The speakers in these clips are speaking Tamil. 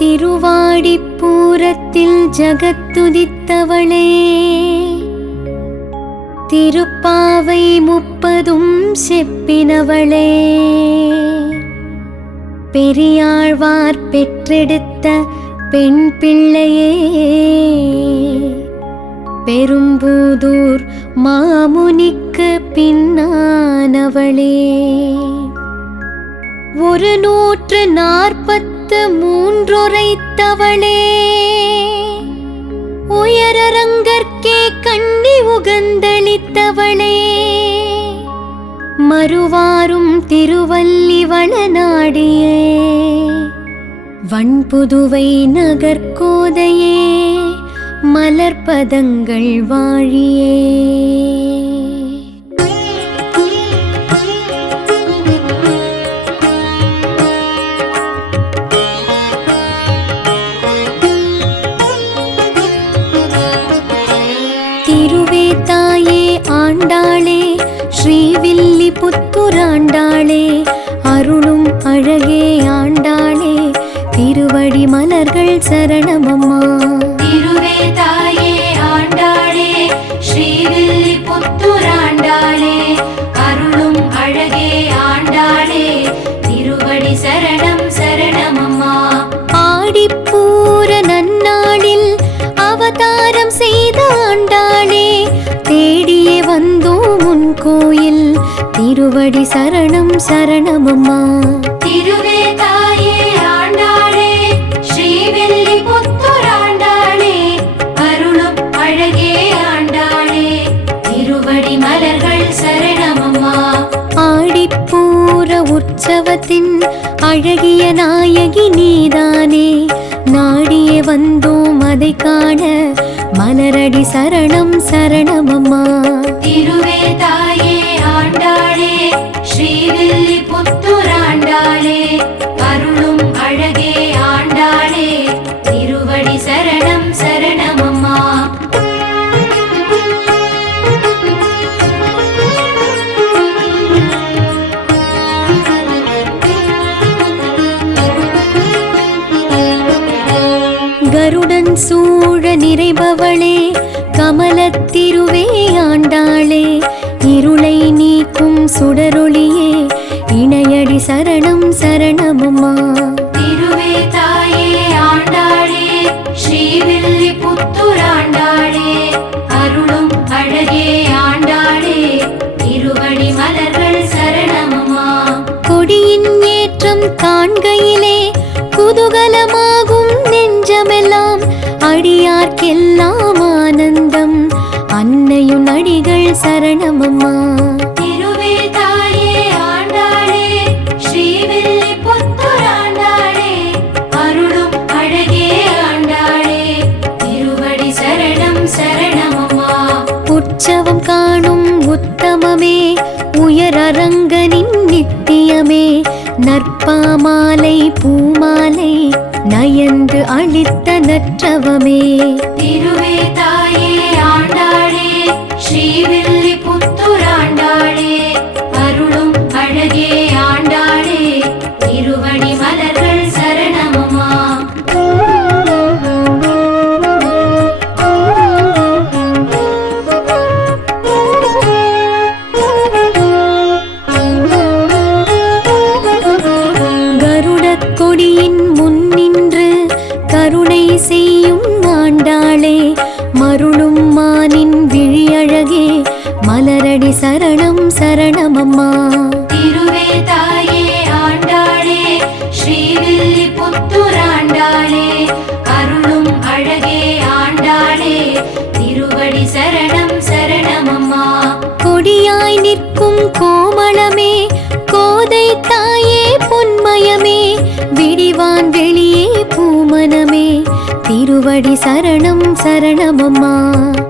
திருவாடிப்பூரத்தில் ஜகத்துதித்தவளே, திருப்பாவை 30 செப்பினவளே, பெரியாழ்வார் பெற்றெடுத்த பெண் பிள்ளையே, பெரும்பூதூர் மாமுனிக்கு பின்னானவளே, 143 உரைத்தவளே, உயரரங்கற்கே கண்ணி உகந்தளித்தவளே, மறுவாரும் திருவல்லிவள நாடியே, வண்புதுவை நகர்கோதையே, மலர்பதங்கள் வாழியே. திருவேதாயே ஆண்டாளே, ஸ்ரீவில்லிபுத்தூராண்டாளே, அருளும் அழகே ஆண்டாளே, திருவடி மலர்கள் சரணமம்மா. திருவேதாயே ஆண்டாளே, ஸ்ரீவில்லிபுத்தூராண்டாளே, அருளும் அழகே ஆண்டாளே, திருவடி சரணம் சரணமம்மா. ஆடிப்பூர நன்னாளில் அவதாரம் செய்த ஆண்டாளே, தேடியே வந்தோம் உன் கோயில், திருவடி சரணம் சரணமம்மா. திருவேதாயே ஆண்டாளே, ஸ்ரீவில்லிபுத்தூராண்டாளே, அருளும் அழகே ஆண்டாளே, திருவடி மலர்கள் சரணமம்மா. ஆடிப்பூர உற்சவத்தின் அழகிய நாயகி நீதானே, நாடியே வந்தோம் அதை காண, மலரடி சரணம் சரணமம்மா. திருவேதாயே ஆண்டாளே, ஸ்ரீவில்லிபுத்தூராண்டாளே, அருளும் அழகே ஆண்டாளே, திருவடி சரணம் சரணமம்மா. கருடன் சூழ நிறைபவளே, கமலத்திருவே ஆண்டாளே, இருளை நீக்கும் சுடரொளியே, இணையடி சரணம் சரணமம்மா. திருவேதாயே ஆண்டாளே, ஸ்ரீவில்லிபுத்தூராண்டாளே, அருளும் அழகே ஆண்டாளே, திருவடி மலர்கள் சரணமம்மா. கொடியின் ஏற்றம் காண்கையிலே குதூகலமாகும் நெஞ்சமெல்லாம், அடியார்க்கெல்லாம் ஆனந்தம், அன்னையுன் அடிகள் சரணமம்மா. திருவேதாயே ஆண்டாளே, ஸ்ரீவில்லிபுத்தூராண்டாளே, அருளும் அழகே ஆண்டாளே, திருவடி சரணம் சரணமம்மா. உற்சவம் காணும் உத்தமமே, உயரரங்கனின் நித்தியமே, நற்பாமாலை பூமாலை நயந்து அளித்த நற்றவமே. திருவேதாயே ஆண்டாளே, ஸ்ரீவில்லிபுத்தூராண்டாளே, அருளும் அழகே ஆண்டாளே, திருவடி மலர்கள் சரணமம்மா. கருடக் கொடியின் முன்னின்று கருணை செய்யும் ஆண்டாளே, மருளும் மானின் விழியழகே, மலரடி சரணம் சரணமம்மா. திருவேதாயே ஆண்டாளே, ஸ்ரீவில்லிபுத்தூராண்டாளே, அருளும் அழகே ஆண்டாளே, திருவடி சரணம் சரணமம்மா. கொடியாய் நிற்கும் கோமளமே, கோதை தாயே பொன்மயமே, விடிவான் வெளியே பூமனமே, திருவடி சரணம் சரணமம்மா.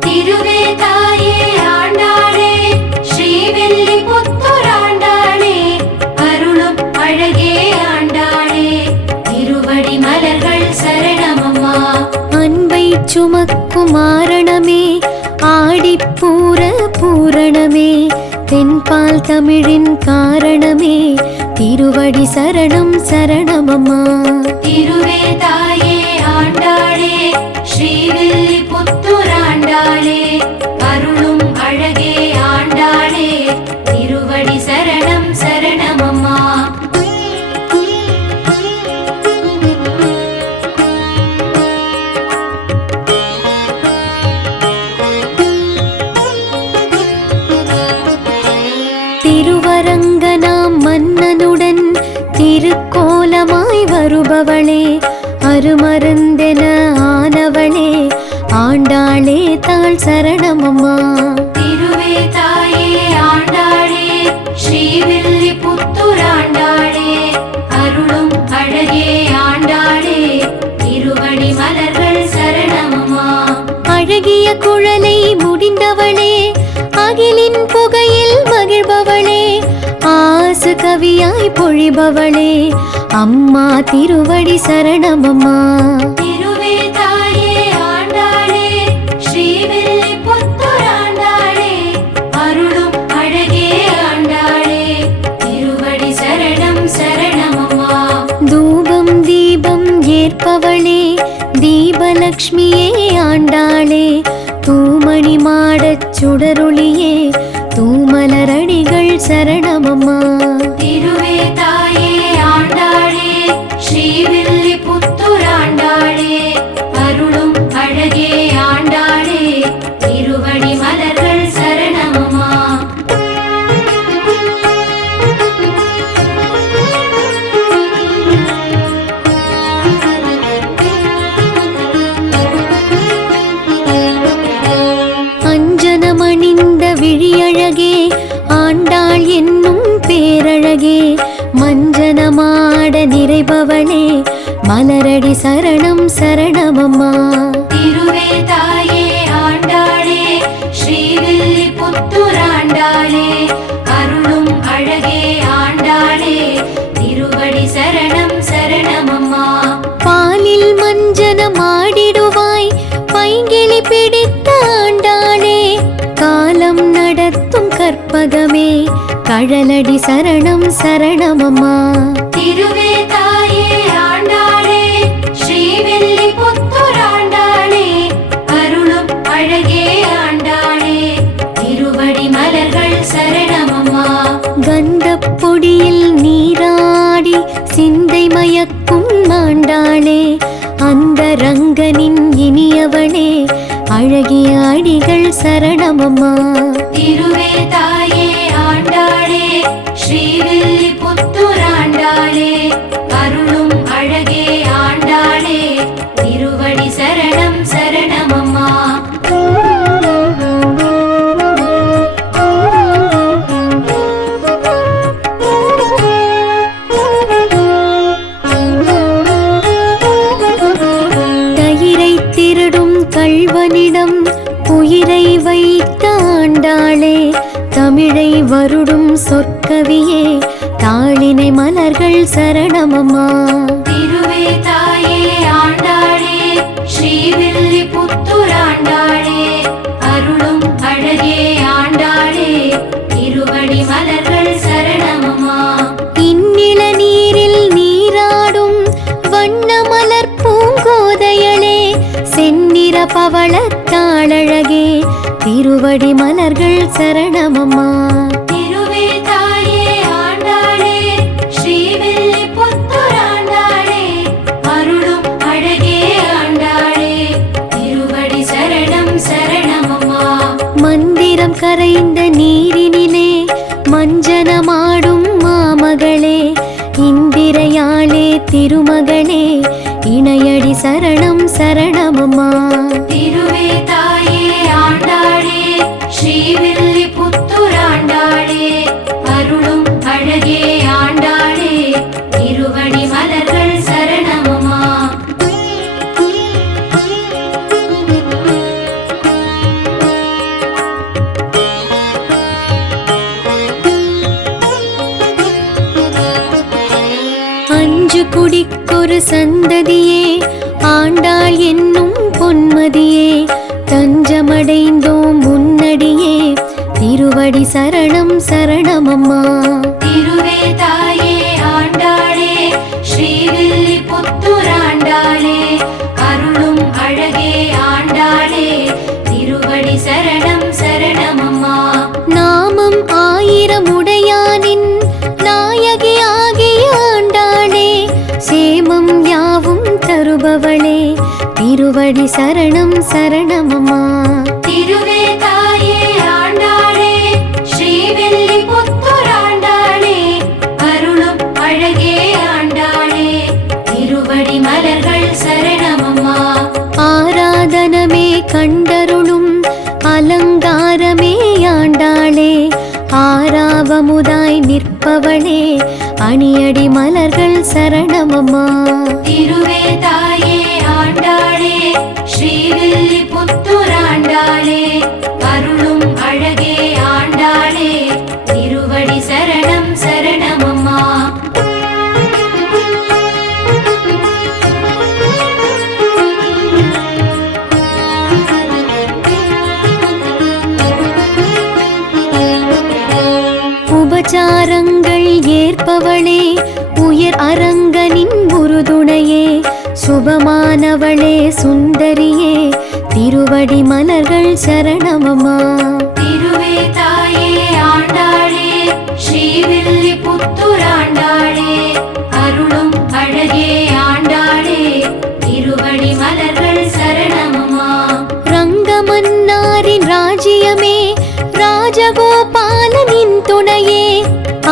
திருவேதாயே ஆண்டாளே, ஸ்ரீவில்லிபுத்தூராண்டாளே, அருளும் அழகே ஆண்டாளே, திருவடி மலர்கள் சரணமம்மா. அன்பை சுமக்கும் ஆரணமே, ஆடிப்பூர பூரணமே, தென்பால் தமிழின் காரணமே, திருவடி சரணம் சரணமம்மா. திருவேதாயே ஆண்டாளே அருளும் அழகே ஆண்டாளே திருவடி சரணம் சரணமம்மா. திருவரங்கனாம் மன்னனுடன் திருக்கோலமாய் வருபவளே அருமருந்தென ஆனவளே ஆண்டாளே தாள் சரணமம்மா. திருவே தாயே ஆண்டாளே ஸ்ரீவில்லிபுத்தூர் ஆண்டாளே அருளும் அழகே ஆண்டாளே திருவடி மலர்கள் சரணமம்மா. அழகிய குழலை முடிந்தவளே அகிலின் புகையில் மகிழ்பவளே ஆசு கவியாய் பொழிபவளே அம்மா திருவடி சரணமம்மா. திருவே தாயே ஆண்டாளே ஸ்ரீவில்லிபுத்தூர் ஆண்டாளே அருளும் அழகே ஆண்டாளே திருவடி சரணம் சரணமம்மா. தூபம் தீபம் ஏற்பவளே தீபலக்ஷ்மியே ஆண்டாளே தூமணி மாடச் சுடரொளியே தூமலரடிகள் சரணமம்மா. திருவே தாயே ஆண்டாளே ஸ்ரீவில்லிபுத்தூர் ஆண்டாளே அருளும் அழகே ஆண்டாளே திருவடி மலர்கள் சரணமம்மா. அஞ்சனமணிந்த விழியழகே ஆண்டாள் என்னும் பேரழகே மஞ்சனமாட நிறைபவளே மலரடி சரணம் சரணமம்மா. திருவே தாயே ஆண்டாளே ஸ்ரீவில்லிபுத்தூர் ஆண்டாளே அருளும் அழகே ஆண்டாளே திருவடி சரணம் சரணமம்மா. பாலில் மஞ்சனமாடிடுவாய் பைங்கிளி பிடித்த ஆண்டாளே காலம் நடத்தும் கற்பகமே கழலடி சரணம் சரணமம்மா. திருவே தாயே ஆண்டாளே ஸ்ரீவில்லிபுத்தூர் ஆண்டாளே அருளும் அழகே ஆண்டாளே திருவடி மலர்கள் சரணமம்மா. கந்தப் பொடியில் நீராடி சிந்தை மயக்கும் ஆண்டாளே அந்த ரங்கனின் இனியவளே அழகிய அடிகள் சரணமம்மா. திருவே தாயே ஆண்டாளே ஸ்ரீவில்லிபுத்தூர் ஆண்டாளே அருளும் அழகே ஆண்டாளே திருவடி சரணம் சரணமம்மா. தயிரை திருடும் கள்வனிடம் உயிரை வைத்த ஆண்டாளே தமிழை வருடும் சொற்கவியே தாளினை மலர்கள் சரணமம்மா. திருவே தாயே ஆண்டாளே ஸ்ரீவில்லிபுத்தூர் ஆண்டாளே அருளும் அழகே ஆண்டாளே திருவடி மலர்கள் சரணமம்மா. இந்நில நீரில் நீராடும் வண்ண மலர் பூங்கோதையளே செந்நிற பவளத்தாளழகே திருவடி மலர்கள் சரணமம்மா. திருவே தாயே ஆண்டாளே ஸ்ரீவில்லிபுத்தூர் ஆண்டாளே அருளும் அழகே ஆண்டாளே திருவடி சரணம் சரணமம்மா. மந்திரம் கரைந்த நீரினிலே மஞ்சனமாடும் மாமகளே இந்திரையாளே திருமகளே இணையடி சரணம் சரணமம்மா. திருவே தாயே ஆண்டாளே ஸ்ரீவில்லிபுத்தூர் ஆண்டாளே அருளும் அழகே ஆண்டாளே திருவடி மலர்கள் சரணமம்மா. அஞ்சு குடிக்கொரு சந்ததியே ஆண்டாள் என்னும் பொன்மதியே தஞ்சமடைந்தோம் முன்னடியே திருவடி சரணம் சரணமம்மா. திருவே தாயே ஆண்டாளே ஸ்ரீவில்லிபுத்தூர் ஆண்டாளே அருளும் அழகே ஆண்டாளே திருவடி திருவடி சரணம் சரணமம்மா. திருவே தாயே ஆண்டாளே ஸ்ரீவில்லிபுத்தூர் ஆண்டாளே அருளும் அழகே ஆண்டாளே திருவடி மலர்கள் சரணமம்மா. ஆராதனமே கண்டருளும் அலங்காரமே ஆண்டாளே ஆராவமுதாய் நிற்பவளே அணியடி மலர்கள் சரணமம்மா. திருவே தாயே ஆண்டாளே ஸ்ரீவில்லிபுத்தூர் ஆண்டாளே அருளும் அழகே ஆண்டாளே திருவடி சரணம் சரணமம்மா. உபசாரங்கள் ஏற்பவளே உயர் அரங்கனின் உறுதுணையே சுபமானவளே சுந்தரியே திருவடி மலர்கள் சரணமம்மா. திருவே தாயே ஆண்டாளே ஸ்ரீவில்லிபுத்தூர் ஆண்டாளே அருளும் அழகே ஆண்டாளே திருவடி மலர்கள் சரணமம்மா. ரங்கமன்னாரின் ராஜ்யமே ராஜகோபாலனின் துணையே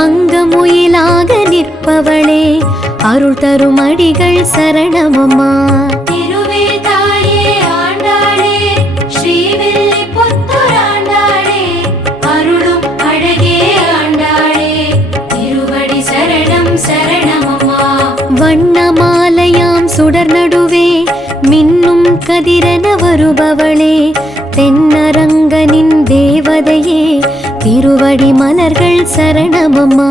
அங்கமுயிலாக நிற்பவளே அருள் தரும் அடிகள் சரணமம்மா. திருவே தாயே ஆண்டாளே ஸ்ரீவில்லிபுத்தூர் ஆண்டாளே அருளும் அழகே ஆண்டாளே திருவடி சரணம் சரணமம்மா. வண்ணமாலையாம் சுடர் நடுவே மின்னும் கதிரென வருபவளே தென்னரங்கனின் தேவதையே திருவடி மலர்கள் சரணமம்மா.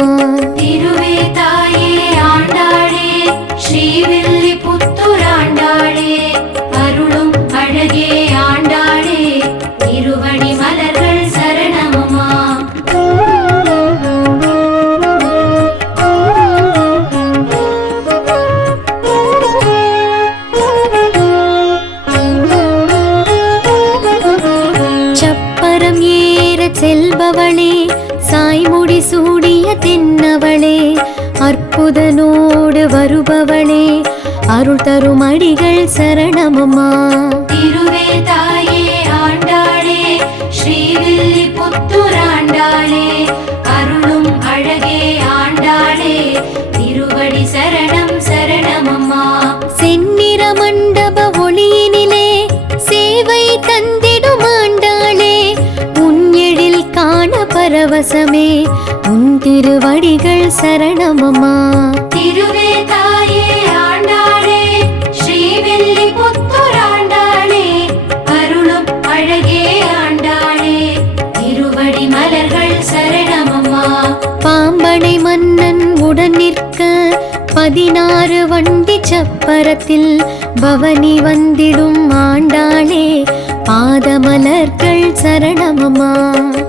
திருவே தாயே ஆண்டாளே ஸ்ரீவில்லிபுத்தூர் ஆண்டாளே அருளும் அழகே ஆண்டாளே திருவடி மலர்கள் சரணமம்மா. சப்பரம் ஏற செல்பவளே சாய்முடி சூடிய தென்னவளே அற்புதனோடு வருபவளே அருள் தரும் அடிகள் சரணமம்மா. திருவே தாயே ஆண்டாளே ஸ்ரீவில்லிபுத்தூர் ஆண்டாளே அருளும் அழகே ஆண்டாளே திருவடி சரணம் சரணமம்மா. செந்நிற மண்டப ஒளியினிலே சேவை தந்திடும் ஆண்டாளே உன் எழில் காண பரவசமே உன் திருவடிகள் சரணமம்மா. திருவே தாயே ஆண்டாளே ஸ்ரீவில்லிபுத்தூர் ஆண்டாளே அருளும் அழகே ஆண்டாளே திருவடி மலர்கள் சரணமம்மா. பாம்பனை மன்னன் உடன் நிற்க 16 வண்டி சப்பரத்தில் பவனி வந்திடும் ஆண்டாளே பாதமலர்கள் சரணமம்மா.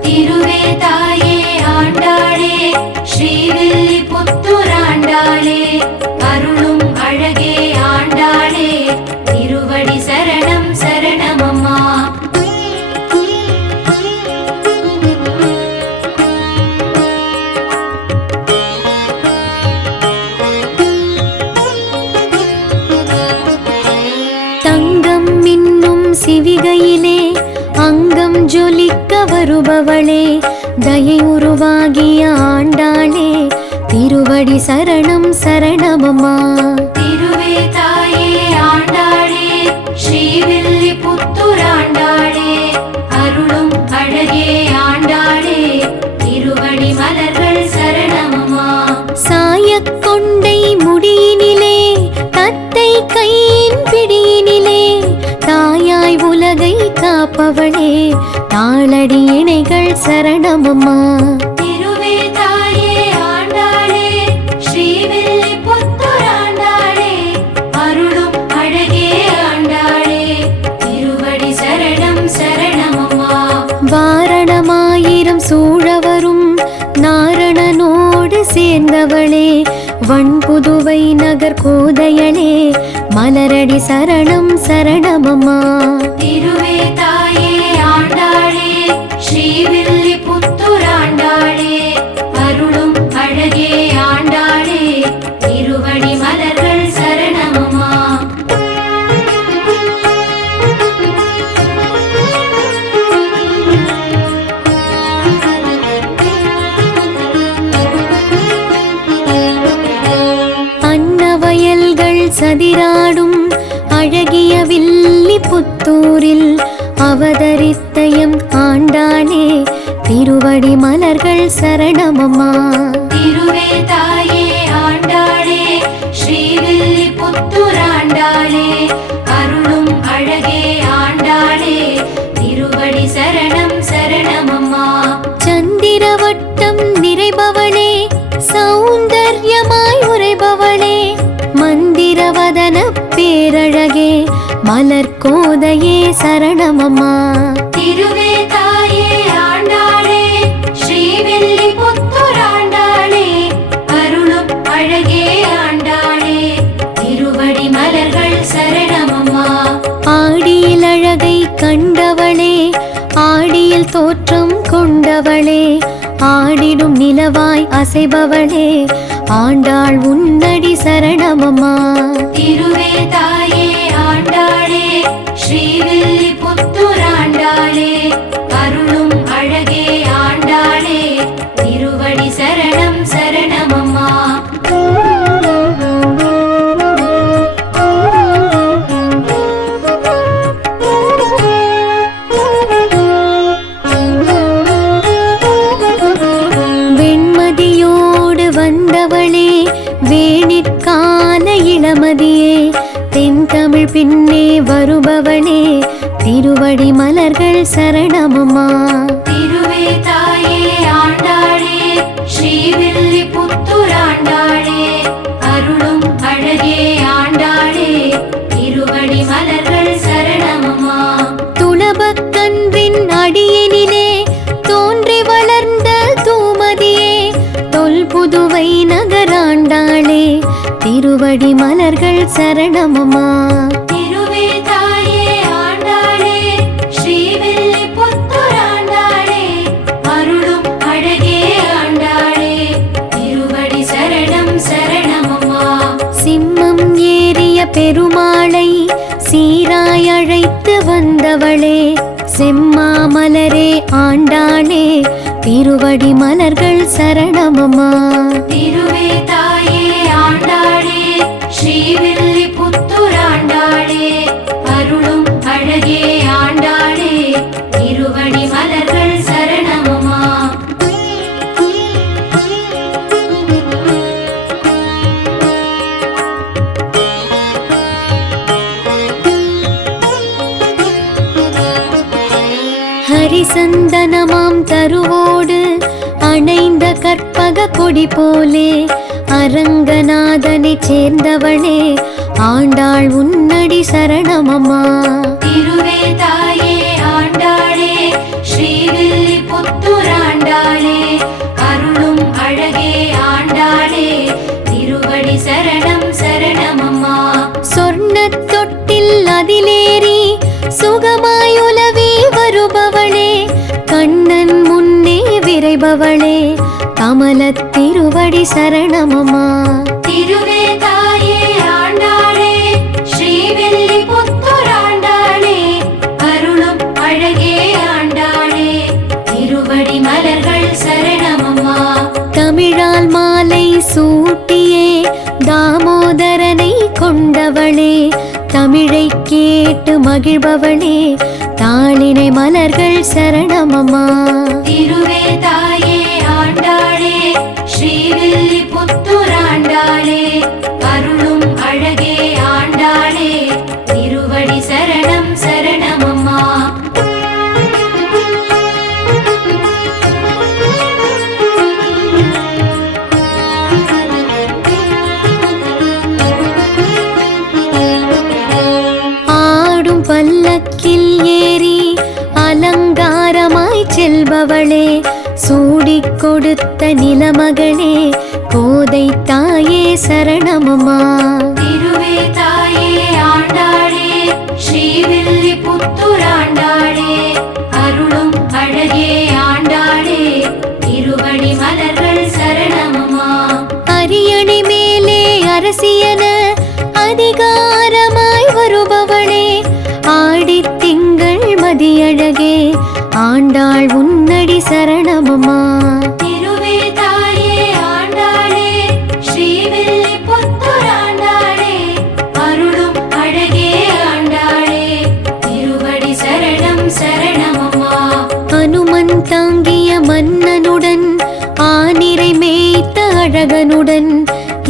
திருவே தாயே ஆண்டாளே ஸ்ரீவில்லிபுத்தூர் ஆண்டாளே அருளும் அழகே ஆண்டாளே திருவடி சரணம் சரணமம்மா. தங்கம் மின்னும் சிவிகையிலே அங்கம் ஜொலிக்க வருபவளே தயை உருவாகிய ஆண்டாளே திருவடி சரணம் சரணமம்மா. திருவே தாயே ஆண்டாளே ஸ்ரீவில்லிபுத்தூர் ஆண்டாளே அருளும் அழகே ஆண்டாளே திருவடி மலர்கள் சரணமம்மா. சாயக் கொண்டை முடியினிலே தத்தை கையின் பிடியினிலே தாயாய் உலகை காப்பவளே தாளடி இணைகள் சரணமம்மா. திருவே தாயே ஆண்டாளே ஸ்ரீவில்லிபுத்தூர் ஆண்டாளே அருளும் அழகே ஆண்டாளே திருவடி சரணம் சரணமம்மா. வாரணமாயிரம் சூழவரும் நாரணனோடு சேர்ந்தவளே வண்புதுவை நகர் கோதையளே மலரடி சரணம் சரணமம்மா. திருவே தாயே ஆண்டாளே ஸ்ரீவில்லிபுத்தூர் ஆண்டாளே அருளும் அழகே ஆண்டாளே திருவடி மலர்கள் சரணமம்மா. சதிராடும் அழகிய வில்லி புத்தூரில் அவதரித்தயம் ஆண்டாளே திருவடி மலர்கள் சரணமம்மா. திருவே தாயே ஆண்டாளே ஸ்ரீவில்லி புத்தூராண்டாளே அருளும் அழகே ஆண்டாளே திருவடி சரணம் சரணமம்மா. சந்திரவட்டம் நிறைபவளே சௌந்தர்யமாய் உரைபவளே மந்திரவதன பேரழகே மலர் கோதையே சரணமம்மா. திருவே தாயே ஆண்டாளே ஸ்ரீவில்லி புத்தூராண்டாளே அருளும் அழகே ஆண்டாளே திருவடி மலர்கள் சரணமம்மா. ஆடியில் அழகை கண்டவளே ஆடியில் தோற்றம் கொண்டவளே ஆடிடும் நிலவாய் அசைபவளே ஆண்டாள் உன்னடி சரணமம்மா. திருவே தாயே ஆண்டாளே ஸ்ரீவில்லி புத்தூராண்டாளே அருளும் அழகே ஆண்டாளே திருவடி சரணம் சரணமம்மா. வெண்மதியோடு வந்தவளே வேணிற்கால இளமதியே தென்தமிழ் பின்னே வருபவளே திருவடி மலர்கள் சரணமம்மா. திருவே தாயே ஆண்டாளே ஸ்ரீவில்லி புத்தூராண்டாளே அருளும் அழகே ஆண்டாளே திருவடி மலர்கள் சரணமம்மா. துளபக்கன்றின் அடியினிலே தோன்றி வளர்ந்த தூமதியே தொல்புதுவை நகராண்டாளே திருவடி மலர்கள் சரணமம்மா. திருவே தாயே ஆண்டாளே ஸ்ரீவில்லி புத்தூராண்டாளே அருளும் அழகே ஆண்டாளே திருவடி சரணம் சரணமம்மா. சிம்மம் ஏறிய பெருமாளை சீராய் அழைத்து வந்தவளே செம்மாமலரே ஆண்டாளே திருவடி மலர்கள் சரணமம்மா. திருவே தாயே ஆண்டாளே ஸ்ரீவில்லி புத்தூராண்டாளே அருளும் அழகே ஆண்டாளே திருவடி மலர்கள் சரணமம்மா. ஹரிசந்தனமாம் தருவோடு அணைந்த கற்பக கொடி போலே அரங்கநாதனை சேர்ந்தவளே ஆண்டாள் உன்னடி சரணமம்மா. திருவே தாயே ஆண்டாளே ஸ்ரீவில்லி புத்தூராண்டாளே அருளும் அழகே ஆண்டாளே திருவடி சரணம் சரணமம்மா. சொர்ணத் தொட்டில் அதிலேறி சுகமாய் உலவி வருபவளே கண்ணன் முன்னே விரைபவளே கமலத் திருவடி சரணமம்மா. திருவே தாயே ஆண்டாளே ஸ்ரீவில்லி புத்தூராண்டாளே அருளும் அழகே ஆண்டாளே திருவடி மலர்கள் சரணமம்மா. தமிழால் மாலை சூட்டியே தாமோதரனை கொண்டவளே தமிழை கேட்டு மகிழ்பவளே தாளினை மலர்கள் சரணமம்மா. திருவே தாயே ஆண்டாளே ஸ்ரீவில்லி புத்தூராண்டாளே அருளும் அழகே ஆண்டாளே திருவடி சரணம் சரணமம்மா. ஆடும் பல்லக்கில் ஏறி அலங்காரமாய் செல்பவளே சூடிக் கொடுத்த நிலமகளே கோதை தாயே சரணமம்மா. திருவே தாயே ஆண்டாளே ஸ்ரீவில்லி புத்தூராண்டாளே அருளும் அழகே ஆண்டாளே திருவடி மலர்கள் சரணமம்மா. அரியணை மேலே அரசியன அதிகாரமாய் வருபவளே ஆடித் திங்கள் மதியழகே ஆண்டாள் உன்னடி சரணமம்மா. திருவே தாயே ஆண்டாளே ஸ்ரீவில்லி புத்தூராண்டாளே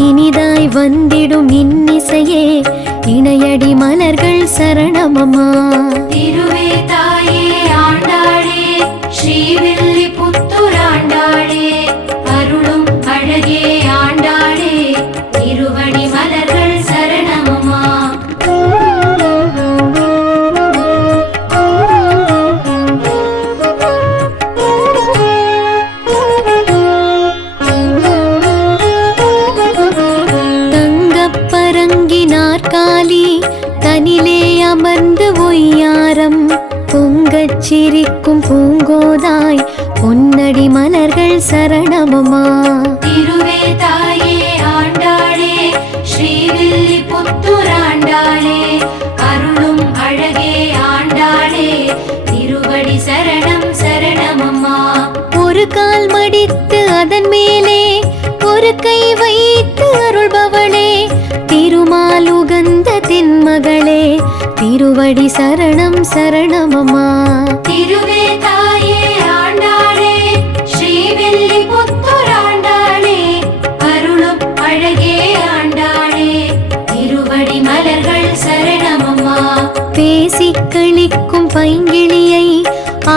இனிதாய் வந்திடும் இன்னிசையே இணையடி மலர்கள் சரணமம்மா. திருவே தாயே ஆண்டாளே ஸ்ரீவில்லிபுத்தூராண்டாளே அருளும் அழகே ஆண்டாளே திருவடி மலர்கள் சரணமம்மா. நாற்காலி தனிலே அமர்ந்து ஒய்யாரம் பொங்கச் சிரிக்கும் பூங்கோதாய் பொன்னடி மலர்கள் சரணமம்மா. திருவே தாயே ஆண்டாளே ஸ்ரீவில்லிபுத்தூராண்டாளே அருளும் அழகே ஆண்டாளே திருவடி சரணம் சரணமம்மா. ஒரு கால் மடித்து அதன் மேலே ஒரு கை வைத்து அருள்பவளே திருமால் உகந்த தென்மகளே திருவடி சரணம் சரணமம்மா. திருவே தாயே ஆண்டாளே ஸ்ரீவில்லிபுத்தூராண்டாளே அருளும் அழகே ஆண்டாளே திருவடி மலர்கள் சரணமம்மா. பேசிக் களிக்கும் பைங்கிளியை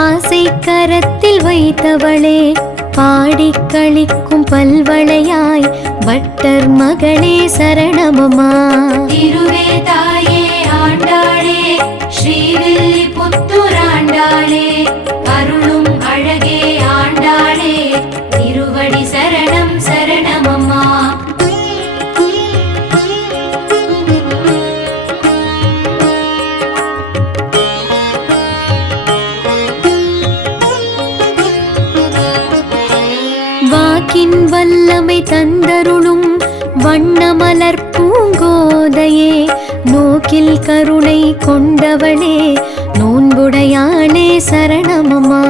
ஆசை கரத்தில் வைத்தவளே பாடிக் களிக்கும் பல்வளையாய் பட்டர் மகளே சரணமம்மா. திருவே தாயே ஆண்டாளே ஸ்ரீவில்லிபுத்தூராண்டாளே அருளும் அழகே ஆண்டாளே திருவடி சரணம் சரணமம்மா. வாக்கின் வல்லமை தந்தருளும் வண்ணமலர் பூங்கோதையே நோக்கில் கருணை கொண்டவளே நோன்புடையாளே சரணமம்மா.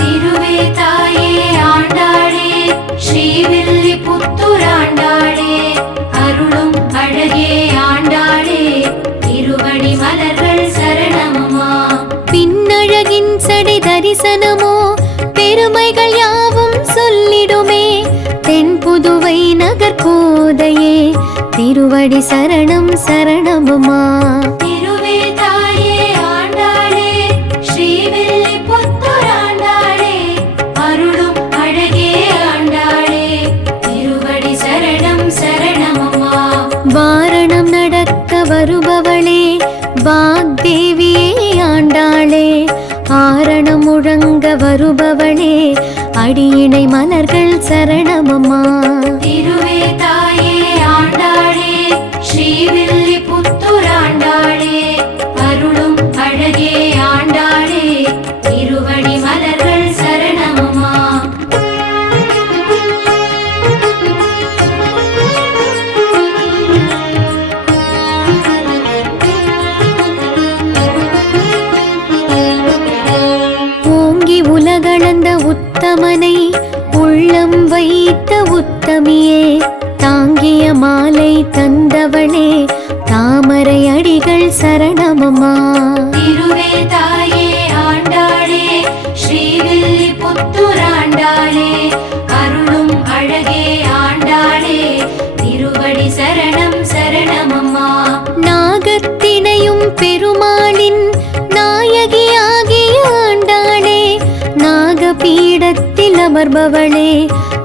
திருவே தாயே ஆண்டாளே ஸ்ரீவில்லிபுத்தூராண்டாளே அருளும் அழகே ஆண்டாளே திருவடி மலர்கள் சரணமம்மா. பின்னழகின் சடை தரிசனமோ பெருமைகள் யாவும் சொல்லிடுமே தென்புதுவை நகர் கோதையே திருவடி சரணம் சரணமம்மா. திருவே தாயே ஆண்டாளே ஸ்ரீவில்லிபுத்தூராண்டாளே அருளும் அழகே ஆண்டாளே திருவடி சரணம் சரணமம்மா. வாரணம் நடக்க வருபவளே வாக்தேவியே ஆண்டாளே ஆரணம் முழங்க வருபவளே அடியினை மலர்கள் சரணமம்மா. திருவே தாயே ஆண்டாளே ஸ்ரீவில்லிபுத்தூராண்டாளே அருளும் அழகே ஆண்டாளே திருவடி மலர்கள் சரணமம்மா. ஓங்கி உலகளந்த உத்தமனை உள்ளம் வைத்த உத்தமியே தாங்கிய மாலை தந்தவளே தாமரை அடிகள் சரணமம்மா. திருவே தாயே ஆண்டாளே ஸ்ரீவில்லிபுத்தூராண்டாளே அருளும் அழகே ஆண்டாளே திருவடி சரணம் சரணமம்மா. நாகத்தினையும் பெருமாளின் நாயகியாகிய ஆண்டாளே நாகபீடத்தில் அமர்பவளே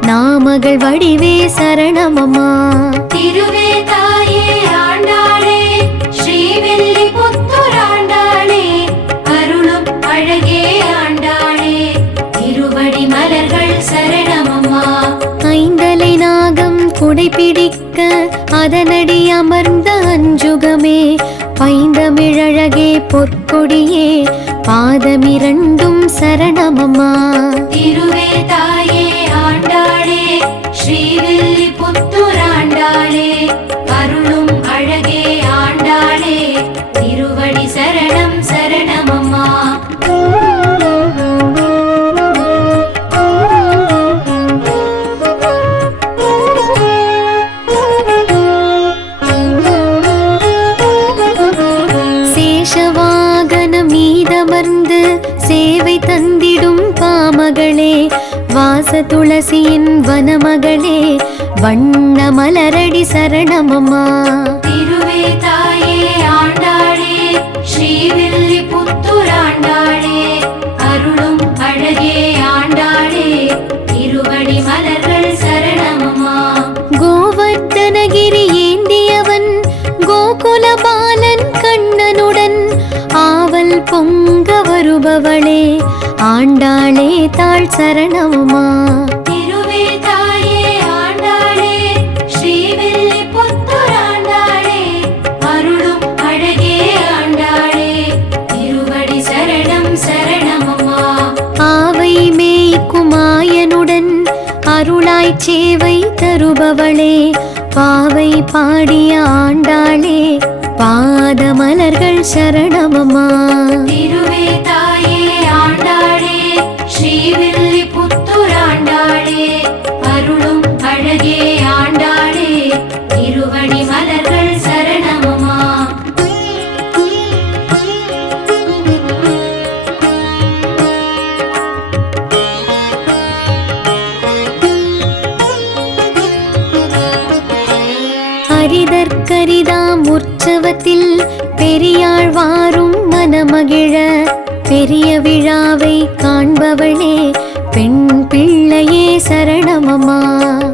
நாமகள் வடிவே சரணமம்மா. திருவே தாயே ஆண்டாளே ஸ்ரீவில்லிபுத்தூராண்டாளே அருளும் அழகே ஆண்டாளே திருவடி மலர்கள் சரணமம்மா. ஐந்தலை நாகம் குடைபிடிக்க அதனடி அமர்ந்த அஞ்சுகமே பைந்தமிழழகே பொற்கொடியே பாதமிரண்டும் சரணமம்மா. திருவே தாயே ஆண்டாளே ஸ்ரீவில்லிபுத்தூராண்டாளே அருளும் அழகே ஆண்டாளே திருவடி சரணம் சரணமம்மா. சேஷவாகனம் மீதமர்ந்து சேவை தந்திடும் பாமகளே வாச துளசியின் வனமகளே வண்ண மலரடி சரணமம்மா. திருவே தாயே ஆண்டாளே ஸ்ரீவில்லிபுத்தூர் ஆண்டாளே அருளும் அழகே ஆண்டாளே திருவடி மலர்கள் சரணமம்மா. கோவர்த்தனகிரி ஏந்தியவன் கோகுல பாலன் கண்ணனுடன் ஆவல் பொங்க வருபவளே ஆண்டாளே தாழ் சரணமம்மா. திருவே தாயே ஆண்டாளே ஸ்ரீவில்லிபுத்தூர் ஆண்டாளே அருளும் அழகே ஆண்டாளே திருவடி சரணம் சரணமம்மா. ஆவை மேய்க்கும் ஆயனுடன் அருளாய் சேவை தருபவளே பாவை பாடிய ஆண்டாளே பாத மலர்கள் சரணமம்மா. திருவே தாயே ஆண்டாளே ஸ்ரீவில்லிபுத்தூர் ஆண்டாளே அருளும் அழகே ஆண்டாளே திருவடி மலர்கள் சரணமம்மா. அரிதற்கரிதாம் உற்சவத்தில் பெரியாள் வாரும் மனமகிழ பெரிய விழாவை காண்பவளே பெண் பிள்ளையே சரணமம்மா.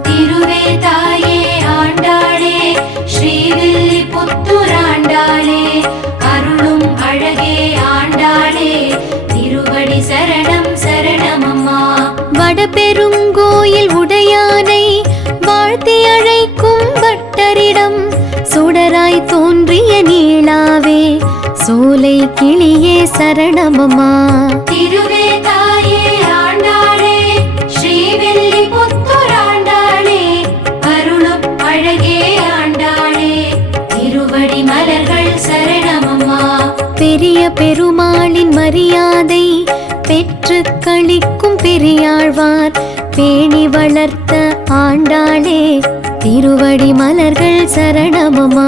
திருவே தாயே ஆண்டாளே ஸ்ரீவில்லிபுத்தூர் ஆண்டாளே அருளும் அழகே ஆண்டாளே திருவடி சரணம் சரணமம்மா. வடபெருங்கோயில் உடையானை வாழ்த்தி அழைக்கும் பட்டரிடம் சுடராய் தோன்றிய நீளாவே சோலை கிளியே சரணமம்மா. திருவே தாயே ஆண்டாளே ஸ்ரீவில்லிபுத்தூர் ஆண்டாளே அருளும் அழகே ஆண்டாளே திருவடி மலர்கள் சரணமம்மா. பெரிய பெருமாளின் மரியாதை பெற்று களிக்கும் பெரியாழ்வார் பேணி வளர்த்த ஆண்டாளே திருவடி மலர்கள் சரணமம்மா.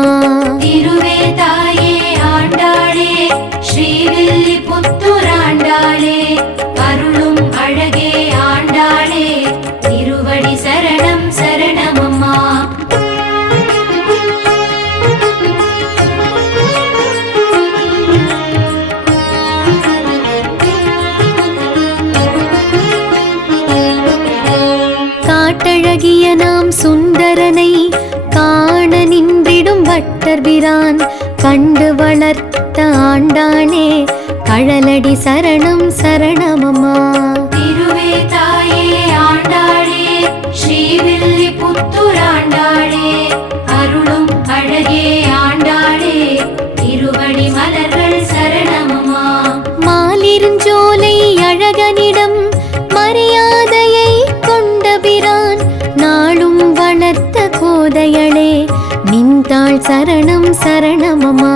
திருவே தாயே ஆண்டாளே ஸ்ரீவில்லிபுத்தூர் ஆண்டாளே அருளும் அழகே ஆண்டாளே திருவடி சரணம் சரணமம்மா. காட்டழகிய நாம் சுந்தரனை காண நின்றிடும் வட்டர்பிரான் கண்டு வளர்த்த ஆண்டாளே கழலடி சரணம் சரணமம்மா. திருவே தாயே ஆண்டாளே ஸ்ரீவில்லிபுத்தூர் ஆண்டாளே அருளும் அழகே ஆண்டாளே திருவடி மலர்கள் சரணமம்மா. மாலிருஞ்சோலை அழகனிடம் மரியாதையை கொண்ட பிரான் நாளும் வளர்த்த கோதையளே நின்றாள் சரணம் சரணமம்மா.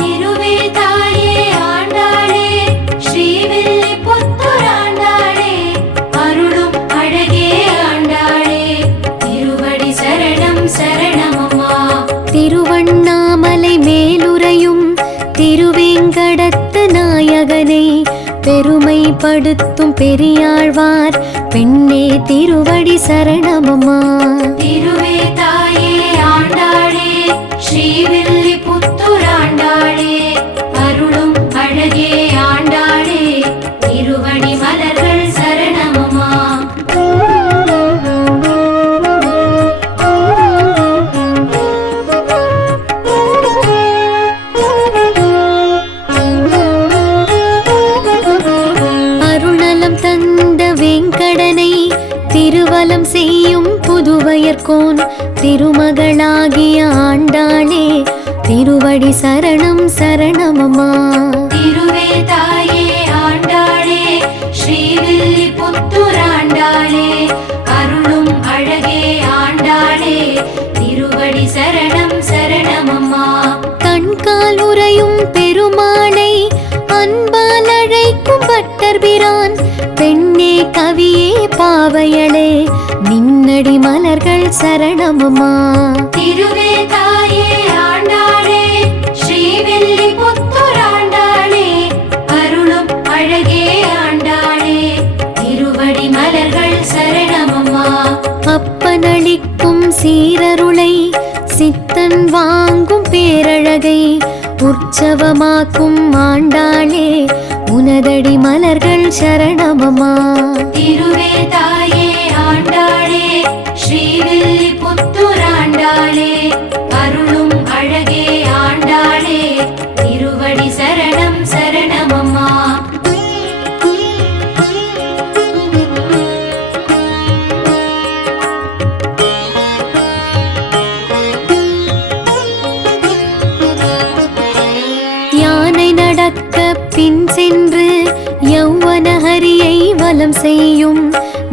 திருவே தாயே ஆண்டாளே ஸ்ரீவில்லிபுத்தூர் ஆண்டாளே அருளும் அழகே ஆண்டாளே திருவடி சரணம் சரணமம்மா. திருவண்ணாமலை மேலுறையும் திருவேங்கடத்து நாயகனை பெருமைப்படுத்தும் பெரியாழ்வார் பெண்ணே திருவடி சரணமம்மா. திருவே தாயே ஆண்டாளே ஸ்ரீவில்லிபுத்தூர் ஆண்டாளே அருளும் அழகே ஆண்டாளே திருவடி மலர்கள் சரணமம்மா. அருணலம் தந்த வேங்கடனை திருவலம் செய்யும் புதுவயர்கோன் திருமகளாகிய ஆண்டாளே திருவடி சரணம் சரணமம்மா. திருவே தாயே ஆண்டாளே ஸ்ரீவில்லிபுத்தூர் ஆண்டாளே அருளும் அழகே ஆண்டாளே திருவடி சரணம் சரணமம்மா. கண்கால் உறையும் பெருமாளை அன்பால் அழைக்கும் பட்டர்பிரான் பெண்ணே கவியே பாவையளே நின்னடி மலர்கள் சரணமம்மா. திருவே தாயே ஆண்டாளே ஸ்ரீவில்லிபுத்தூர் ஆண்டாளே அருளும் அழகே ஆண்டாளே திருவடி மலர்கள் சரணமம்மா. அப்பனளிக்கும் சித்தன் வாங்கும் பேரழகை உற்சவமாக்கும் ஆண்டாளே உனதடி மலர்கள் சரணமம்மா. திருவே தாயே ஆண்டாளே ஸ்ரீவில்லிபுத்தூர் ஆண்டாளே அருளும் அழகே ஆண்டாளே திருவடி சரணம் சரணமம்மா. யானை நடக்க பின் சென்று யௌவனஹரியை வலம் செய்யும்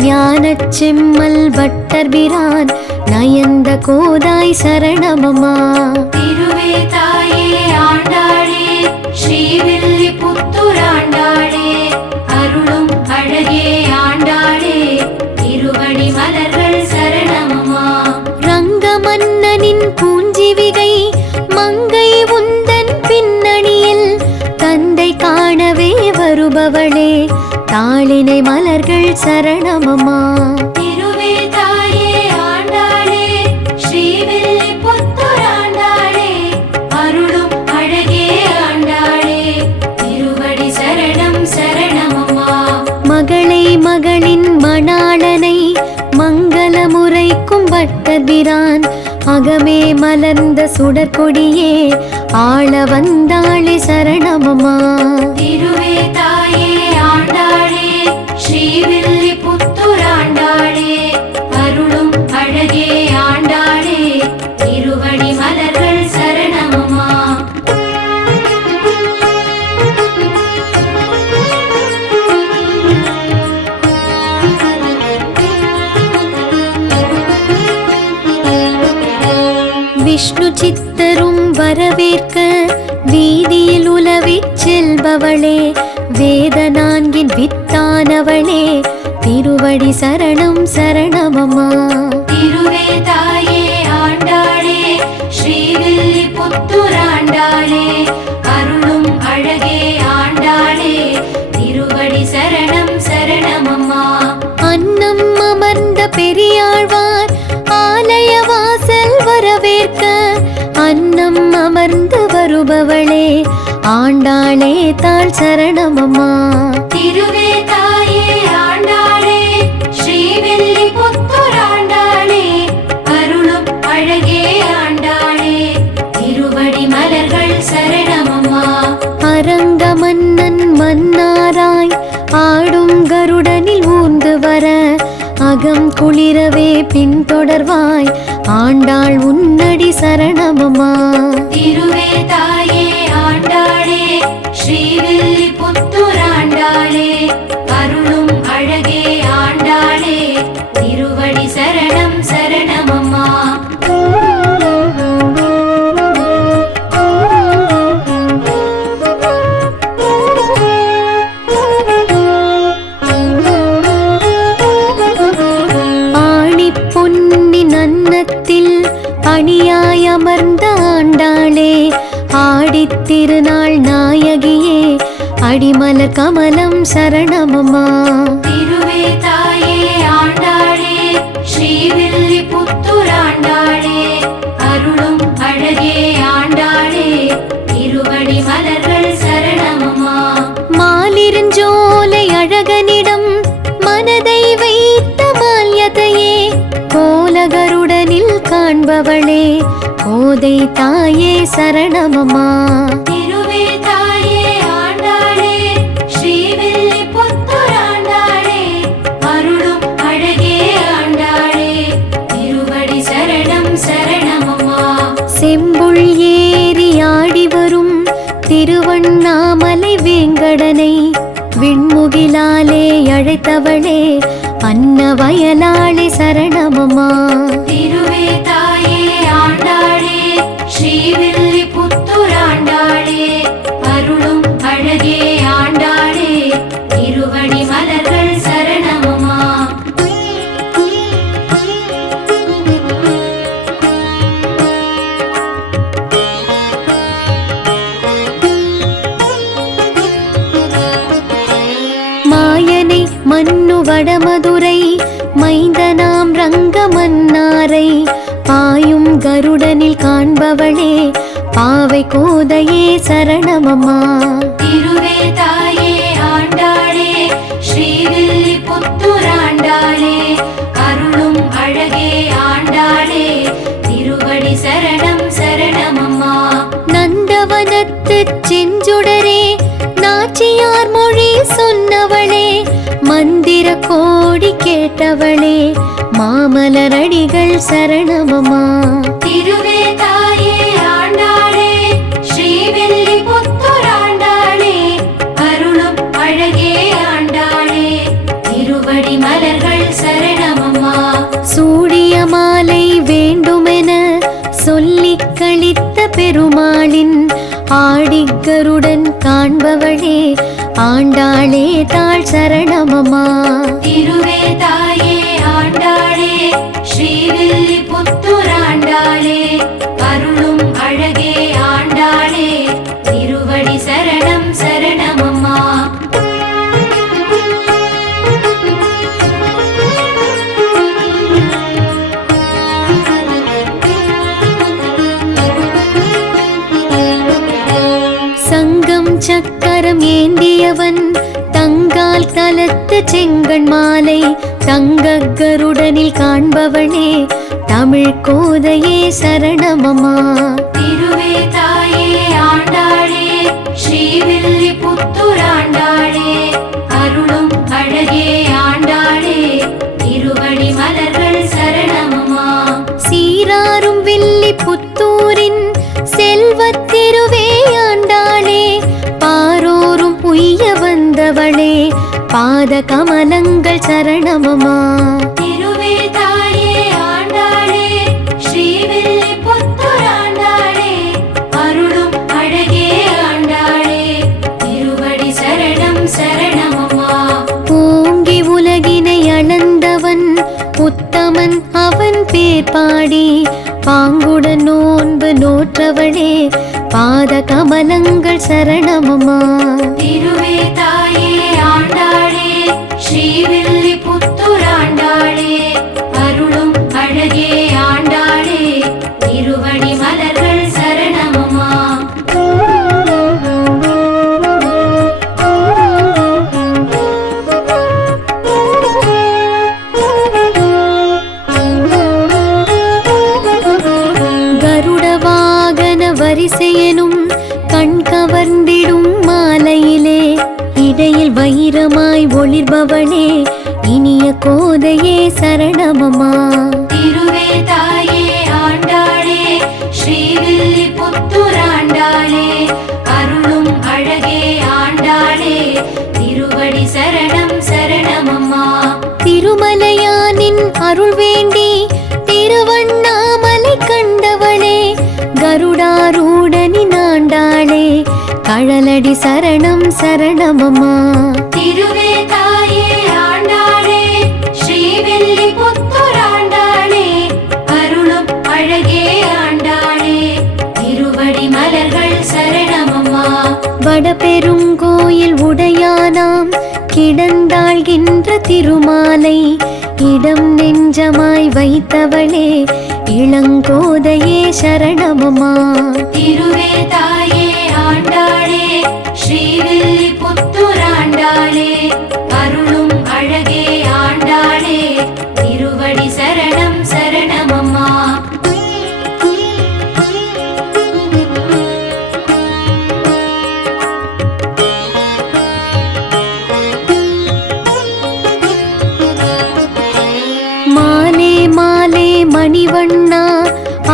ஞானச் செம்மல் பட்டர்பிரான் நயந்த கோதாய் சரணமம்மா. திருவே தாயே ஆண்டாளே ஸ்ரீவில்லிபுத்தூர் ஆண்டாளே அருளும் அழகே ஆண்டாளே திருவடி மலர்கள் சரணமம்மா. ரங்கமன்னனின் பூஞ்சிவிகை மங்கை உந்தன் பின்னணியில் தந்தை காணவே வருபவளே தாளினை மலர்கள் சரணமம்மா. திருவே தாயே ஆண்டாளே ஸ்ரீவில்லிபுத்தூர் ஆண்டாளே அருளும் அழகே ஆண்டாளே திருவடி சரணம் சரணமம்மா. மகளை மகளின் மணாளனை மங்களமுரைக்கும் பட்டபிரான் அகமே மலர்ந்த சுடற்கொடியே ஆள வந்தாளே சரணமம்மா. திருவே தாயே ஆண்டாளே ஸ்ரீவில்லிபுத்தூர் ஆண்டாளே அருளும் அழகே ஆண்டாளே திருவடி மலர்கள் சரணமம்மா. விஷ்ணு சித்தரும் வரவேற்க வீதியில் உலவிச் செல்பவளே வேத நான்கின் வித்தானவளே திருவடி சரணம் சரணமம்மா. திருவே தாயே ஆண்டாளே ஸ்ரீவில்லிபுத்தூர் ஆண்டாளே அருளும் அழகே ஆண்டாளே திருவடி சரணம் சரணமம்மா. அன்னம் அமர்ந்த பெரியாழ்வார் ஆலய வாசல் வரவேற்க அன்னம் அமர்ந்து வருபவளே ஆண்டாளே தாள் சரணமம்மா. திருவே தாயே ஆண்டாளே ஸ்ரீவில்லிபுத்தூர் ஆண்டாளே அருளும் அழகே ஆண்டாளே திருவடி மலர்கள் சரணமம்மா. அரங்க மன்னன் மன்னாராய் ஆடும் கருடனில் ஊர்ந்து வர அகம் குளிரவே பின்தொடர்வாய் ஆண்டாள் உன்னடி சரணமம்மா. திருவே தாயே ஆண்டாளே ஸ்ரீவில்லிபுத்தூர் ஆண்டாளே அருளும் அழகே ஆண்டாளே திருவடி சரணம் சரணமம்மா. அணியாய் அமர்ந்த ஆண்டாளே ஆடித்திருநாள் நாயகியே அடிமலர் கமலம் சரணமம்மா. திருவே தாயே ஆண்டாளே ஸ்ரீவில்லிபுத்தூர் ஆண்டாளே அருளும் அழகே ஆண்டாளே திருவடி மலர்கள் சரணமம்மா. மாலிருஞ்சோலை அழகனிடம் மனதை வைத்த மால்யதையே கோலகருடனில் காண்பவளே கோதை தாயே சரணமம்மா. திருவே தாயே ஆண்டாளே ஸ்ரீவில்லிபுத்தூர் ஆண்டாளே அருளும் அழகே ஆண்டாளே திருவடி சரணம் சரணமம்மா. செம்புள் ஏறி ஆடி வரும் திருவண்ணாமலை வேங்கடனை விண்முகிலாலே அழைத்தவளே அன்னவயலாளே சரணமம்மா. திருவே தாயே ஆண்டாளே ஸ்ரீவில்லிபுத்தூர் ஆண்டாளே அருளும் அழகே ஆண்டாளே திருவடி மலர்கள் சரணமம்மா. மாயனை மன்னு வடமதுரை மைந்தனாம் ரங்கமன்னாரை பாயும் கருடனில் திருவண்ணாமலையில் காண்பவளே பாவை கோதையே சரணமம்மா. திருவே தாயே ஆண்டாளே ஸ்ரீவில்லிபுத்தூர் ஆண்டாளே அருளும் அழகே ஆண்டாளே திருவடி சரணம் சரணமம்மா. நந்தவனத்து செஞ்சுடரே நாச்சியார் மொழி சொன்னவளே மந்திர கோடி கேட்டவளே மாமலரடிகள் சரணமம்மா. திருவே தாயே ஆண்டாளே ஸ்ரீவில்லிபுத்தூர் ஆண்டாளே அருளும் அழகே ஆண்டாளே திருவடி மலர்கள் சரணமம்மா. சூடிய மாலை வேண்டுமென சொல்லிக் கழித்த பெருமாளின் ஆடிக்கருடன் காண்பவளே ஆண்டாளே தாழ் சரணமம்மா. திருவே தாயே ஆண்டாளே ஸ்ரீவில்லிபுத்தூர் ஆண்டாளே அருளும் அழகே ஆண்டாளே திருவடி சரணம் சரணமம்மா. சங்கம் சக்கரம் ஏந்தியவன் தங்கால் தலத்து செங்கண் மாலை தங்கக்கருடனில் காண்பவனே தமிழ் கோதையே சரணமம்மா. திருவே தாயே ஆண்டாளே ஸ்ரீவில்லிபுத்தூர் ஆண்டாளே அருளும் அழகே ஆண்டாளே திருவடி மலர்கள் சரணமம்மா. சீராரும் வில்லி புத்தூரின் செல்வத் திருவே ஆண்டாளே பாரோரும் உய்ய வந்தவளே பாத கமலங்கள் சரணமம்மா. திருவே தாயே ஆண்டாளே ஸ்ரீவில்லிபுத்தூர் ஆண்டாளே அருளும் அழகே ஆண்டாளே திருவடி சரணம் சரணமம்மா. ஓங்கி உலகினை அளந்தவன் உத்தமன் அவன் பேர் பாடி பாங்குடன் நோன்பு நோற்றவளே பாத கமலங்கள் சரணமம்மா. திருவே தாயே ஆண்டாளே ஸ்ரீவில்லிபுத்தூர் ஆண்டாளே அருளும் அழகே ஆண்டாளே திருவடி மலர்கள் சரணமம்மா. கருட வாகன வரிசையனும் கண் கவர்ந்திடும் மாலையிலே இடையில் வைரமாய் ஒளிர்பவளே இனிய கோதையே சரணமம்மா. திருவே தாயே ஆண்டாளே ஸ்ரீவில்லிபுத்தூர் ஆண்டாளே அருளும் அழகே ஆண்டாளே திருவடி சரணம் சரணமம்மா. திருமலையானின் அருள் வேண்டி திருவண்ணாமலை கண்டவளே கருடாரூடனின் ஆண்டாளே கழலடி சரணம் சரணமம்மா. திருவே தாயே ஆண்டாளே ஸ்ரீவில்லிபுத்தூர் ஆண்டாளே அருளும் அழகே ஆண்டாளே திருவடி மலர்கள் சரணமம்மா. வடபெருங்கோயில் உடையானாம் கிடந்தாழ்கின்ற திருமாலை இடம் நெஞ்சமாய் வைத்தவளே இளங்கோதையே சரணமம்மா. திருவே தாயே ஆண்டாளே ஸ்ரீவில்லிபுத்தூர் ஆண்டாளே அருளும் அழகே ஆண்டாளே திருவடி சரணம் சரணமம்மா. மாலே மாலே மணிவண்ணா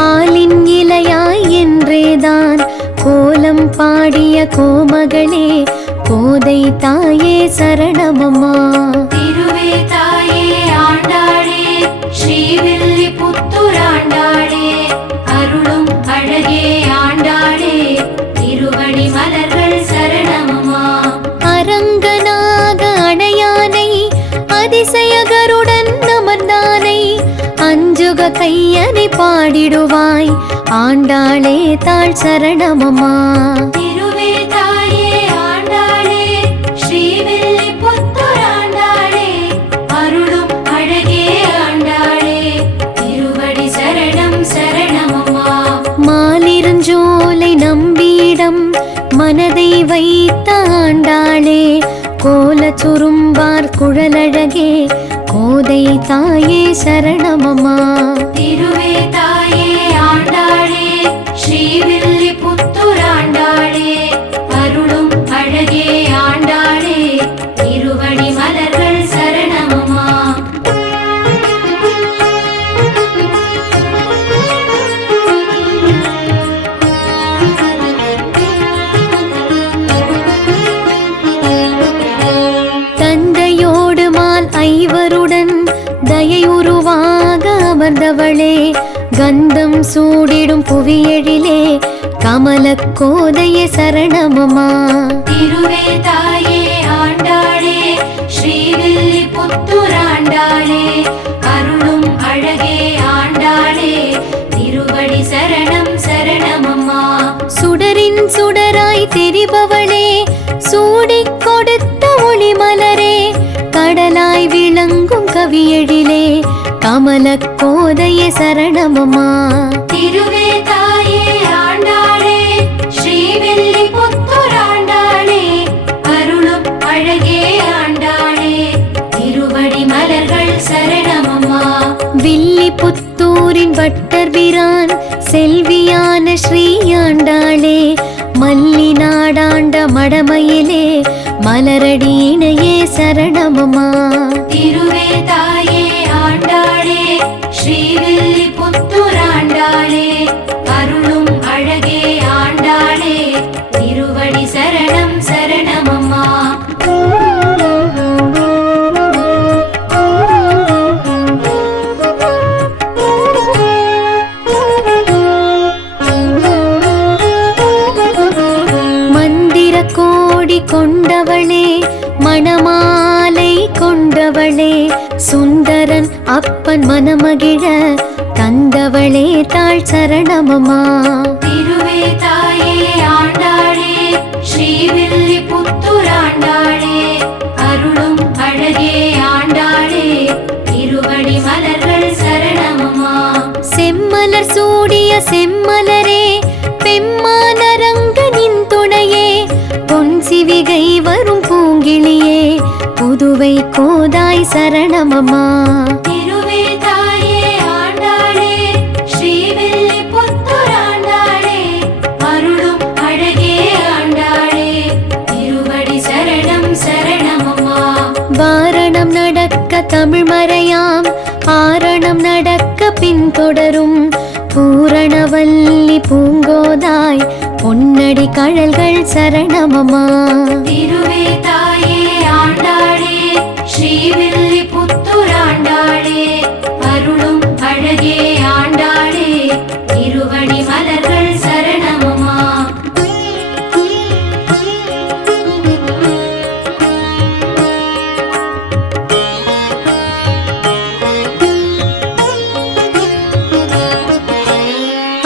ஆலின் இலையாய் என்றேதான் கோலம் பாடிய கோமகளே கோதை தாயே சரணமம்மா. திருவே தாயே ஆண்டாளே ஸ்ரீவில்லிபுத்தூர் ஆண்டாளே அருளும் அழகே ஆண்டாளே திருவடி மலர்கள் சரணமம்மா. அரங்கனாக அணையானை அதிசயகருடன் அமர்ந்தானை அஞ்சுக கையனை பாடிடுவாய் ஆண்டாளே தாழ் சரணமம்மா. திருவே தாயே ஆண்டாளே ஸ்ரீவில்லிபுத்தூர் ஆண்டாளே அருளும் அழகே ஆண்டாளே திருவடி சரணம் சரணமம்மா. மனதை வைத்த ஆண்டாளே கோல சுரும்பார் குழலழகே கோதை தாயே சரணமம்மா. திருவே தாயே ஆண்டாளே ஸ்ரீவில்லிபுத்தூர் ஆண்டாளே அருளும் அழகே ஆண்டாளே திருவடி மலர்கள் சரணமம்மா. தந்தையோடு மால் ஐவருடன் தயை உருவாக அமர்ந்தவளே கந்தம் சூடிடும் புவியெழிலே கமல கோதைய சரணமம்மா. திருவே தாயே ஆண்டாளே ஸ்ரீவில்லிபுத்தூர் ஆண்டாளே அருளும் அழகே ஆண்டாளே திருவடி சரணம் சரணமம்மா. சுடரின் சுடராய் தெரிபவளே சூடிக் கொடுத்த ஒளி மலரே கடலாய் விளங்கும் கவியெழிலே கமல கோதைய சரணமம்மா. திருவே தாயே ஆண்டாளே ஸ்ரீவில்லிபுத்தூர் ஆண்டாளே அருளும் அழகே ஆண்டாளே திருவடி மலர்கள் சரணமம்மா. வில்லிபுத்தூரின் வட்டர் பிரான் செல்வியான ஸ்ரீயாண்டாளே மல்லி நாடாண்ட மடமயிலே மலரடி இணையே சரணமம்மா. திருவே தாயே ஆண்டாளே ஸ்ரீவில்லிபுத்தூர் ஆண்டாளே அருளும் அழகே ஆண்டாளே திருவடி சரணம் சரணமம்மா. மந்திர கோடி கொண்டவளே மணமாலை கொண்டவளே சுந்தரன் அப்பன் மனமகிழ தந்தவளே தாழ் சரணமம்மா. திருவே தாயே ஆண்டாளே ஸ்ரீவில்லிபுத்தூர் ஆண்டாளே அருளும் அழகே ஆண்டாளே திருவடி மலர்கள் சரணமம்மா. செம்மலர் சூடிய செம்மலரே பெம்மானரங்கனின் துணையே பொன் சிவிகை வரும் பூங்கிளியே புதுவை கோதாய் சரணமம்மா. திருவே தாயே ஆண்டாளே ஸ்ரீவில்லிபுத்தூர் ஆண்டாளே அருளும் அழகே ஆண்டாளே திருவடி சரணம் சரணமம்மா. வாரணம் நடக்க தமிழ் மறையாம் ஆரணம் நடக்க பின்தொடரும் பூரணவல்லி பூங்கோதாய் பொன்னடி கழல்கள் சரணமம்மா. திருவே தாயே ஆண்டாளே ஸ்ரீவில்லிபுத்தூர் ஆண்டாளே அருளும் அழகே ஆண்டாளே திருவடி மலர்கள் சரணமம்மா.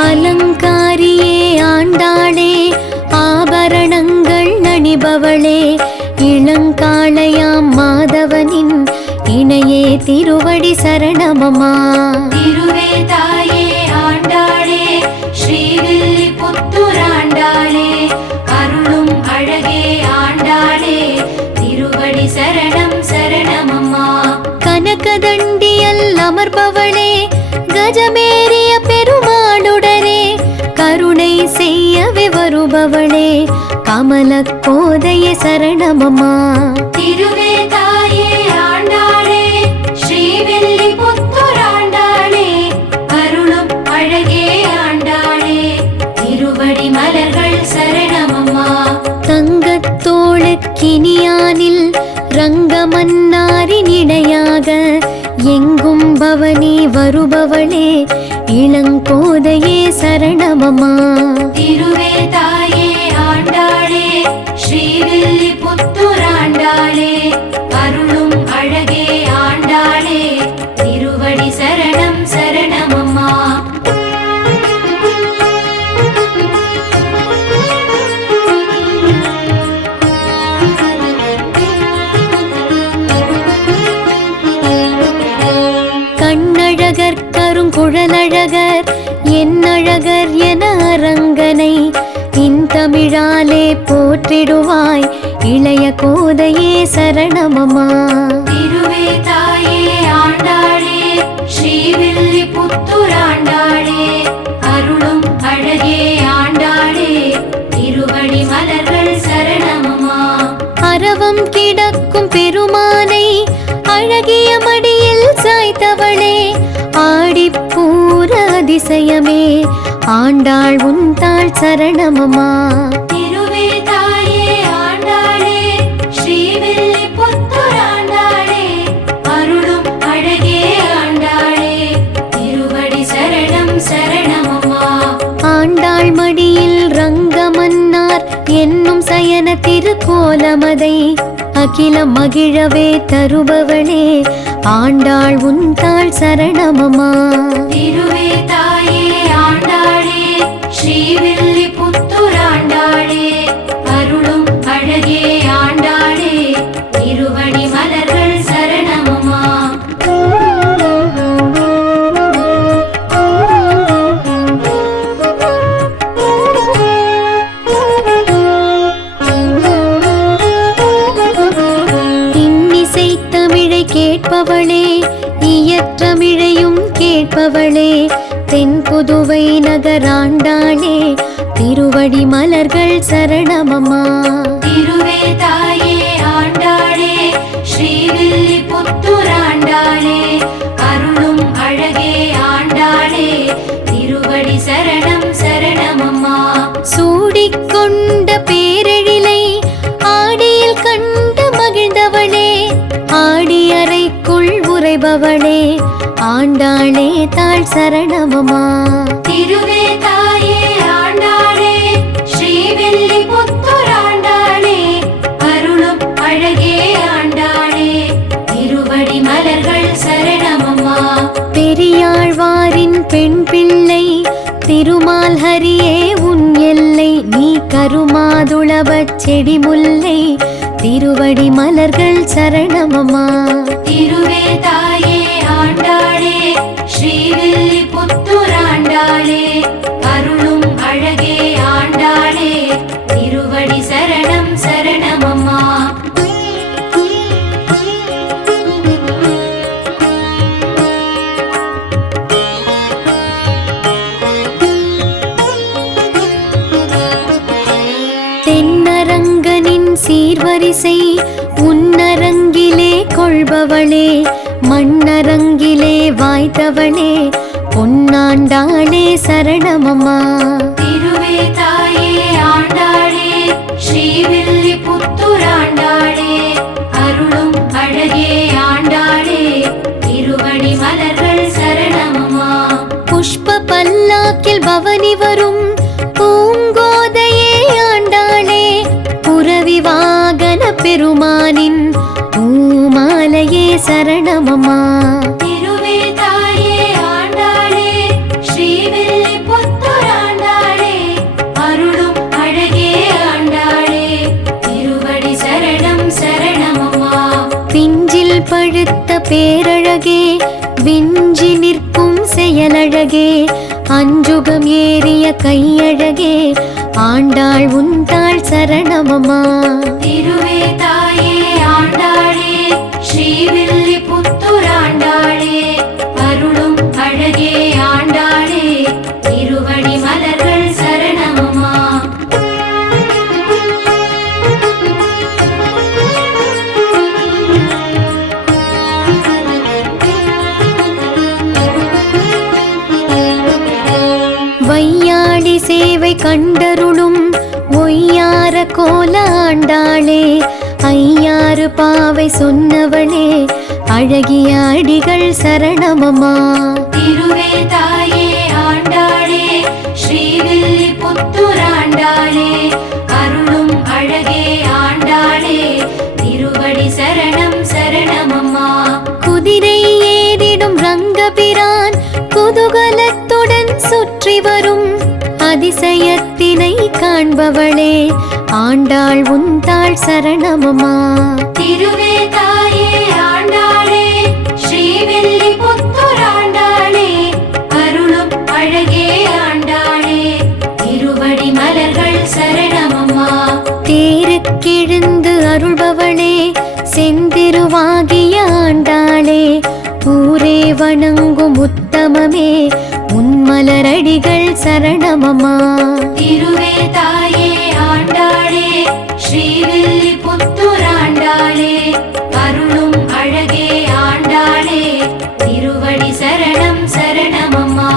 அலங்காரியே ஆண்டாளே ஆபரணங்கள் அணிபவளே இளங்காளையாம் மாதவனின் இணையே திருவடி சரணமம்மா. திருவே தாயே ஆண்டாளே ஸ்ரீவில்லிபுத்தூர் ஆண்டாளே அருளும் அழகே ஆண்டாளே திருவடி சரணம் சரணமம்மா. கனகதண்டியல் அமர்பவளே கஜமேறிய பெருமாளுடனே கருணை செய்யவே வருபவளே கமல கோதைய சரணமம்மா. திருவே தாயே ஆண்டாளே ஸ்ரீவில்லிபுத்தூர் ஆண்டாளே அருளும் அழகே ஆண்டாளே திருவடி மலர்கள் சரணமம்மா. தங்கத்தோளு கினியானில் ரங்கமன்னாரின் இணையாக எங்கும் பவனி வருபவளே இளங்கோதையே சரணமம்மா. திருவே தாயே ஆண்டாளே ஸ்ரீவில்லிபுத்தூர் ஆண்டாளே காத்திடுவாய் இளைய கோதையே சரணமம்மா. திருவே தாயே ஆண்டாளே ஸ்ரீவில்லி புத்துராண்டாளே அருளும் அழகே ஆண்டாளே திருவடி மலர்கள் சரணமம்மா. அரவம் கிடக்கும் பெருமானை அழகிய மடியில் சாய்த்தவளே ஆடிப்பூர அதிசயமே ஆண்டாள் உன் தாள் சரணமம்மா. திருவே தாயே ஆண்டாளே ஸ்ரீவில்லி புத்துராண்டாளே அருளும் அழகே ஆண்டாளே திருவடி சரணம் சரணமம்மா. ஆண்டாள் மடியில் ரங்கமன்னார் என்னும் சயன திருக்கோலமதை அகிலம் மகிழவே தருபவளே ஆண்டாள் உன் தாள் சரணமம்மா. திருவே தாயே ஆண்டாளே ஸ்ரீவில்லி புத்துராண்டாளே அருளும் அழகே ஆண்டாளே திருவடி மலர்கள் சரணமம்மா. இன்னிசை தமிழை கேட்பவளே இயற்றமிழையும் கேட்பவளே தென்புதுவை நகராண்டாளே திருவடி மலர்கள் சரணமம்மா. திருவே தாயே ஆண்டாளே ஸ்ரீவில்லி புத்துராண்டாளே அருளும் அழகே ஆண்டாளே திருவடி சரணம் சரணமம்மா. சூடிக்கொண்ட பேரெழிலை ஆடியில் கண்டு மகிழ்ந்தவளே ஆடியறைக்குள் உறைபவளே ஆண்டாளே தாள் சரணமம்மா. திருவே தாயே ஆண்டாளே ஸ்ரீவில்லி புத்துராண்டாளே அருளும் அழகே ஆண்டாளே திருவடி மலர்கள் சரணமம்மா. பெரியாழ்வாரின் பெண் பிள்ளை திருமால் ஹரியே உன் எல்லை நீ கருமாதுளவச் செடி முல்லை திருவடி மலர்கள் சரணமம்மா. திருவே தாயே ஆண்டாளே ஸ்ரீவில்லி புத்துராண்டாளே அருளும் அழகே ஆண்டாளே திருவடி சரணம் சரணமம்மா. தென்னரங்கனின் சீர்வரிசை உன்னரங்கிலே கொள்பவளே மண்ணரங்கிலே வாய்த்தவளே பொன்னாண்டாளே சரணமம்மா. திருவே தாயே ஆண்டாளே ஸ்ரீவில்லி புத்துராண்டாளே அருளும் அழகே ஆண்டாளே திருவடி மலர்கள் சரணமம்மா. புஷ்ப பல்லாக்கில் பவனி வரும் பூங்கோதையே ஆண்டாளே புரவி வாகன பெருமானின் பூமாலையே சரணமம்மா. திருவே தாயே ஆண்டாளே ஸ்ரீவில்லி புத்துராண்டாளே அருளும் அழகே ஆண்டாளே திருவடி சரணம் சரணமம்மா. பிஞ்சில் பழுத்த பேரழகே விஞ்சி நிற்கும் செயலழகே அஞ்சுகம் ஏறிய கையழகே ஆண்டாள் உன் தாள் சரணமம்மா. திருவே தாயே ஆண்டாளே ஸ்ரீவில்லி புத்துராண்டாளே அருளும் அழகே ஆண்டாளே திருவடி மலர்கள் சரணமம்மா. வையாடி சேவை கண்டருளும் ஒய்யார கோல ஆண்டாளே ஐயாறு பாவை சொன்னவளே அழகிய அடிகள் சரணமம்மா. திருவே தாயே ஆண்டாளே ஸ்ரீவில்லி புத்துராண்டாளே அருளும் அழகே ஆண்டாளே திருவடி சரணம் சரணமம்மா. குதிரை ஏறிடும் ரங்கபிரான் குதூகலத்துடன் சுற்றி வரும் அதிசயத்தினை காண்பவளே ஆண்டாள் உன் தாள் சரணமம்மா. திருவே தாயே ஆண்டாளே ஸ்ரீவில்லி புத்துராண்டாளே அருளும் அழகே ஆண்டாளே திருவடி மலர்கள் சரணமம்மா. தேரு விளக்கெழுந்து அருள்பவளே செந்திருவாகிய ஆண்டாளே ஊரே வணங்கும் உத்தமமே உன்மலரடிகள் சரணமம்மா. திருவே தாயே ஆண்டாளே ஸ்ரீவில்லிபுத்தூராண்டாளே அருளும் அழகே ஆண்டாளே திருவடி சரணம் சரணமம்மா.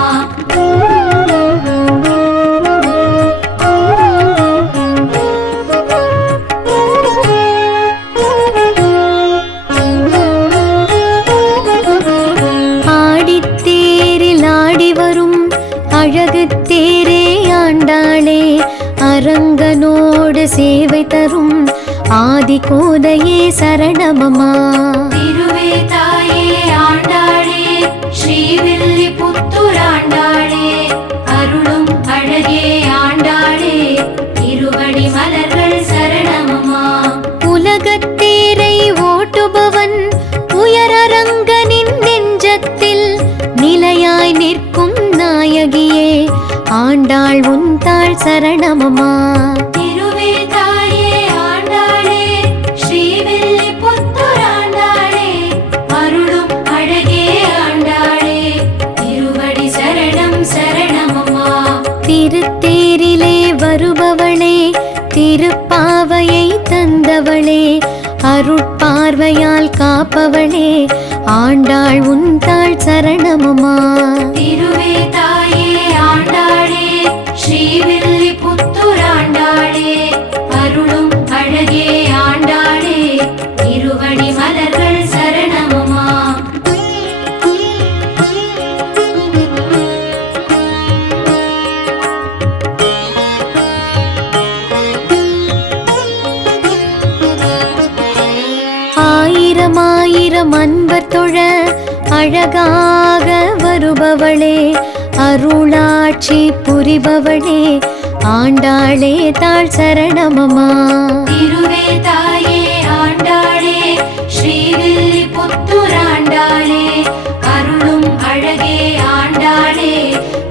ஆடித்தேரில் ஆடி வரும் அழகு தேரே ஆண்டாளே அரங்கனோடு சேவை தரும் ஆதி கோதையே சரணமம்மா. திருவே தாயே ஆண்டாளே ஸ்ரீவில்லிபுத்தூராண்டாளே அருளும் அழகே ஆண்டாளே திருவடி மலர்கள் சரணமம்மா. உலகத்தேரை ஓட்டுபவன் உயரரங்கனின் நெஞ்சத்தில் நிலையாய் நிற்கும் நாயகியே ஆண்டாள் உன் தாள் சரணமம்மா. திருவே தாயே ஆண்டாளே ஸ்ரீவில்லிபுத்தூராண்டாளே அருளும் அழகே ஆண்டாளே திருவடி சரணம் சரணமம்மா. திருத்தேரிலே வருபவளே திருப்பாவையை தந்தவளே அருட்பார்வையால் காப்பவளே ஆண்டாள் உன் தாள் சரணமம்மா. திருவே தாயே ஆண்டாளே ஸ்ரீவில்லிபுத்தூராண்டாளே அருளும் அழகே ஆண்டாளே திருவடி மலர்கள் சரணமம்மா. ஆயிரம் ஆயிரம் அன்பர் தொழ அழகாக வருபவளே அருளாட்சி புரிபவளே ஆண்டாளே தாள் சரணமம்மா. திருவே தாயே ஆண்டாளே ஸ்ரீவில்லிபுத்தூராண்டாளே அருளும் அழகே ஆண்டாளே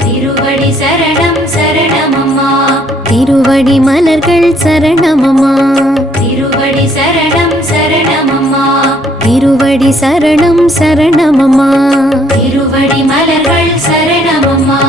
திருவடி சரணம் சரணமம்மா. திருவடி மலர்கள் சரணமம்மா. திருவடி சரணம் சரணமம்மா. திருவடி சரணம் சரணமம்மா. திருவடி மலர்கள் சரணமம்மா.